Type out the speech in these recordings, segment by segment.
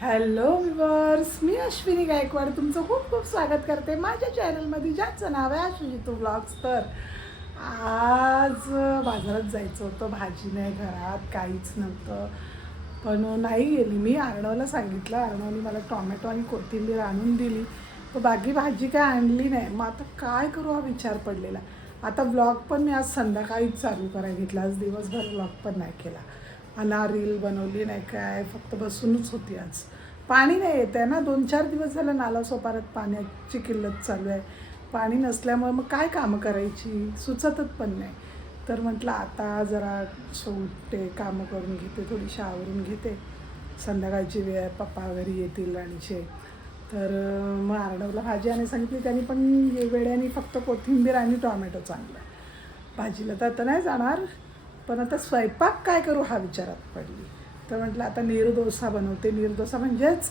Hello viewers मी अश्विनी गायकवाड तुमचं खूप खूप स्वागत करते माझ्या चॅनलमध्ये ज्याचं नाव आहे अश्विनी तू ब्लॉग्स तर आज बाजारात जायचं होतं भाजी नाही घरात काहीच नव्हतं. पण नाही गेली. मी अर्णवला सांगितलं. अर्णवने मला टॉमॅटो आणि कोथिंबीर आणून दिली. तर बाकी भाजी काय आणली नाही. मग आता काय करू हा विचार पडलेला. आता ब्लॉग पण मी आज संध्याकाळीच चालू करायला घेतला. आज दिवसभर ब्लॉग पण नाही केला. अला रील बनवली नाही काय फक्त बसूनच होती आज. पाणी नाही येत आहे ना दोन चार दिवस झालं नाला सोपारात पाण्याची किल्लत चालू आहे. पाणी नसल्यामुळे मग काय कामं करायची? सुचतच पण नाही. तर म्हटलं आता जरा सोडते कामं करून घेते थोडीशी आवरून घेते. संध्याकाळची वेळ आहे, पप्पा घरी येतील राणीचे. तर मग आरडवला भाजी आणि सांगितली त्यांनी पण वेड्याने फक्त कोथिंबीर आणि टॉमॅटो चांगलं. भाजीला तर आता नाही जाणार. पण आता स्वयंपाक काय करू हा विचारात पडली. तर म्हटलं आता निर्दोसा बनवते. निर्दोसा म्हणजेच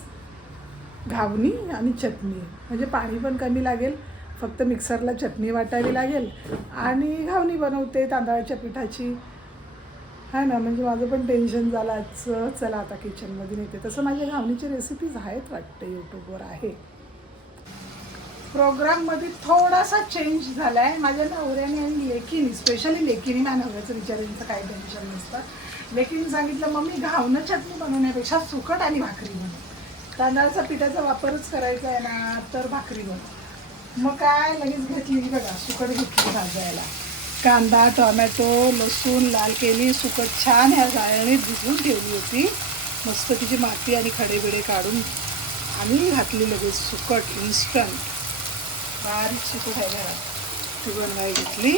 घावणी आणि चटणी. म्हणजे पाणी पण कमी लागेल फक्त मिक्सरला चटणी वाटावी लागेल आणि घावणी बनवते तांदळाच्या पिठाची. हा ना म्हणजे माझं पण टेन्शन झालं. आजचं चला आता किचनमध्ये नेते तसं माझ्या घावणीची रेसिपीज आहेत वाटते यूट्यूबवर आहे. प्रोग्राममध्ये थोडासा चेंज झाला आहे माझ्या नवऱ्याने आणि लेखीनी स्पेशली लेखीनी माझ्या नवऱ्याचं विचारांचं काही टेन्शन नसतं? लेकीने सांगितलं मम्मी घावनं चटणी बनवण्यापेक्षा सुकट आणि भाकरी बनव. तांदळाचा पिठाचा वापरच करायचा आहे ना तर भाकरी बनव. मग काय लगेच घेतली बघा सुकट घेतली भाजायला. कांदा टोमॅटो लसूण लाल केली सुकट छान ह्या जाळ्याने भिजवून ठेवली होती. मस्त तिची माती आणि खडेबिडे काढून आणि घातली लगेच सुकट इन्स्टंट बारीक शिकू आहे ती घेतली.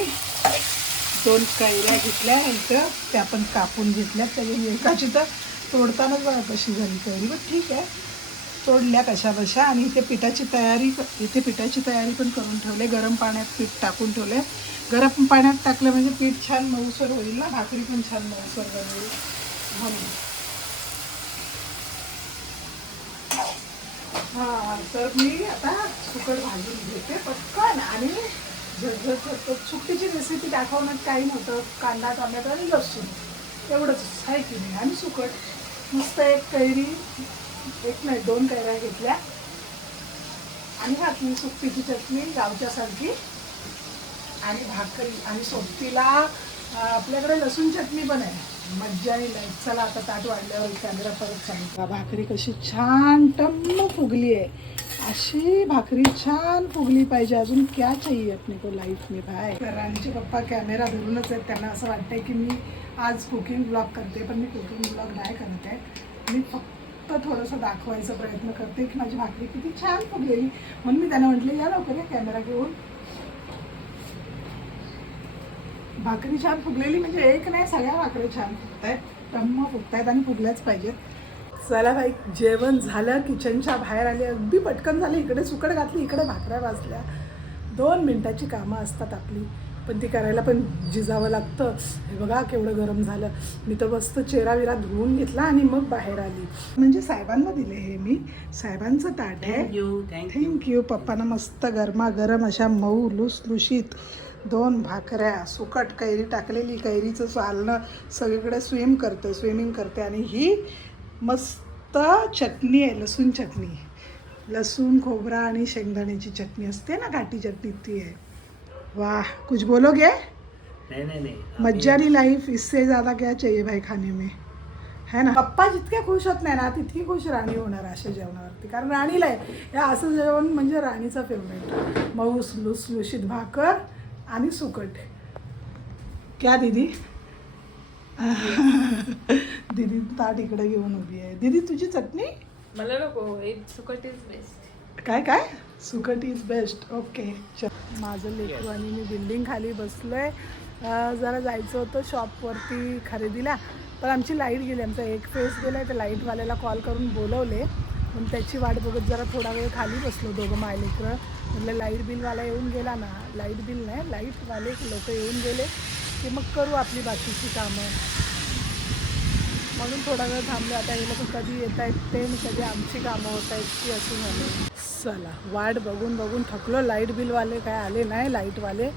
दोन कैऱ्या घेतल्या इथं त्या पण कापून घेतल्या. त्याची एकाची तर तोडतानाच बघा कशी झाली कैरी. पण ठीक आहे. तोडल्या कशा बशा आणि इथे पिठाची तयारी इथे पिठाची तयारी पण करून ठेवले. गरम पाण्यात पीठ टाकून ठेवले. गरम पाण्यात टाकलं म्हणजे पीठ छान मऊसर होईल ना? भाकरी पण छान मऊसर बनवेल. म्हणून. हा तर मी आता सुकट भाजून घेते पटकन. आणि झटझट सुकटीची रेसिपी दाखवण्यात काही नव्हतं. कांदा टोमॅटो आणि लसूण. एवढंच आहे की नाही. आणि सुकट मस्त एक कैरी एक नाही दोन कैऱ्या घेतल्या. आणि घातली सुकटीची चटणी गावच्यासारखी आणि भाकरी. आणि सोबतीला आपल्याकडे लसूण चटणी पण आहे. मज्जा येईल चला आता ताट वाढल्यावर कॅमेरा परत सांगितला भाकरी कशी छान टम्म फुगली आहे. अशी भाकरी छान फुगली पाहिजे. अजून क्या चाहिए अपने को लाईफ में भाय राणीचे पप्पा कॅमेरा धरूनच आहेत. त्यांना असं वाटतंय की मी आज कुकिंग ब्लॉग करते पण मी कुकिंग ब्लॉग नाही करत आहे. मी फक्त थोडंसं दाखवायचा प्रयत्न करते की माझी भाकरी किती छान फुगलेली. म्हणून मी त्यांना म्हटले या लवकर या कॅमेरा घेऊन. भाकरी छान फुगलेली म्हणजे एक नाही सगळ्या भाकरी छान फुगतायत. टम्म आहेत आणि फुगल्याच पाहिजेत. चला बाई जेवण झालं किचनच्या बाहेर आले अगदी पटकन झाले इकडे सुकड घातली इकडे भाकऱ्या वाजल्या दोन मिनटाची कामं असतात आपली. पण ती करायला पण जिजावं लागतं. हे बघा केवढं गरम झालं. मी तर मस्त चेहरा विरा धुवून घेतला आणि मग बाहेर आली. म्हणजे साहेबांना दिले हे मी. साहेबांचं ताट आहे. थँक्यू पप्पांना मस्त गरमागरम अशा मऊ लुसलुशीत दोन भाकऱ्या सुकट कैरी टाकलेली कैरीचं चालणं सगळीकडे स्विम करते स्विमिंग करते आणि ही मस्त चटणी आहे लसूण चटणी. लसूण खोबरा आणि शेंगदाण्याची चटणी असते ना घाटी चटणी ती आहे. वाह कुछ बोलोगे? नाही नाही नाही मज्जानी लाईफ इससे ज़्यादा क्या चाहिए भाई खाने में? है ना? पप्पा जितके खुश होत नाही ना तितकी खुश राणी होणार अशा जेवणावरती. कारण राणीला आहे. असं जेवण म्हणजे राणीचं फेवरेट मऊस लुसलुशीत भाकर आणि सुकट. क्या दीदी? दीदी ताट इकडे घेऊन उभी आहे. दीदी तुझी चटणी? मला नको सुकट इज बेस्ट काय काय? सुकट इज बेस्ट ओके माझं लेकरू आणि मी बिल्डिंग खाली बसलो आहे जरा जायचं होतं शॉपवरती खरेदीला पण आमची लाइट गेली. आमचा एक फेस गेला आहे तर लाईटवाल्याला कॉल करून बोलवले. पण त्याची वाट बघत जरा थोडा वेळ खाली बसलो दोघं माय लेकरं. म्हटलं लाइट बिलवाला येऊन गेला ना. लाइट बिल नाही लाईटवाले लोक येऊन गेले की मग करू आपली बाकीची कामं. म्हणून थोडा वेळ थांबलो. आता हे लोक कधी येत आहेत ते कधी आमची कामं होत आहेत ती असं झाली. चला वाट बघून बघून थकलो. लाइट बिलवाले काय आले नाही लाईटवाले.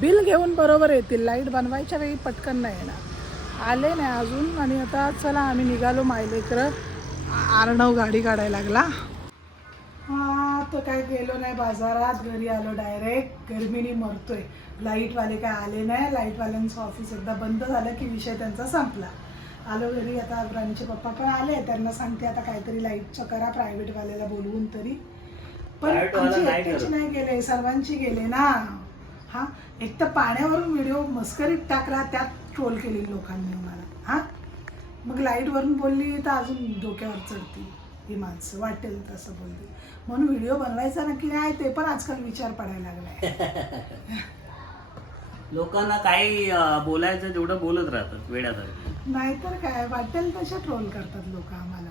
बिल घेऊन बरोबर येतील. लाइट बनवायच्या वेळी पटकन नाही येणार. आले नाही अजून. आणि आता चला आम्ही निघालो मायलेकरं. आर्णव गाडी काढायला लागला. हा तर काय गेलो नाही बाजारात. घरी आलो डायरेक्ट गरमीने मरतोय. लाईटवाले काय आले नाही. लाईटवाल्यांचं ऑफिस एकदा बंद झालं की विषय त्यांचा संपला. आलो घरी. आता राणीचे पप्पा पण आले. त्यांना सांगते आता काहीतरी लाईटचं करा. प्रायव्हेटवाल्याला बोलवून तरी. पण आमची नाही एकट्याची. नाही गेले सर्वांची गेले ना. हा? एक तर पाण्यावरून व्हिडिओ मस्करीत टाकला त्यात ट्रोल केली लोकांनी मला हा? मग लाईटवरून बोलली तर अजून डोक्यावर चढती ही माणसं. वाटेल तसं बोलली. म्हणून व्हिडिओ बनवायचा नक्की नाही ते पण आजकाल विचार पडायला लागलाय. लोकांना काही बोलायचं तेवढं बोलत राहतात वेड्यासारखं. नाहीतर काय वाटेल तशा ट्रोल करतात लोक आम्हाला.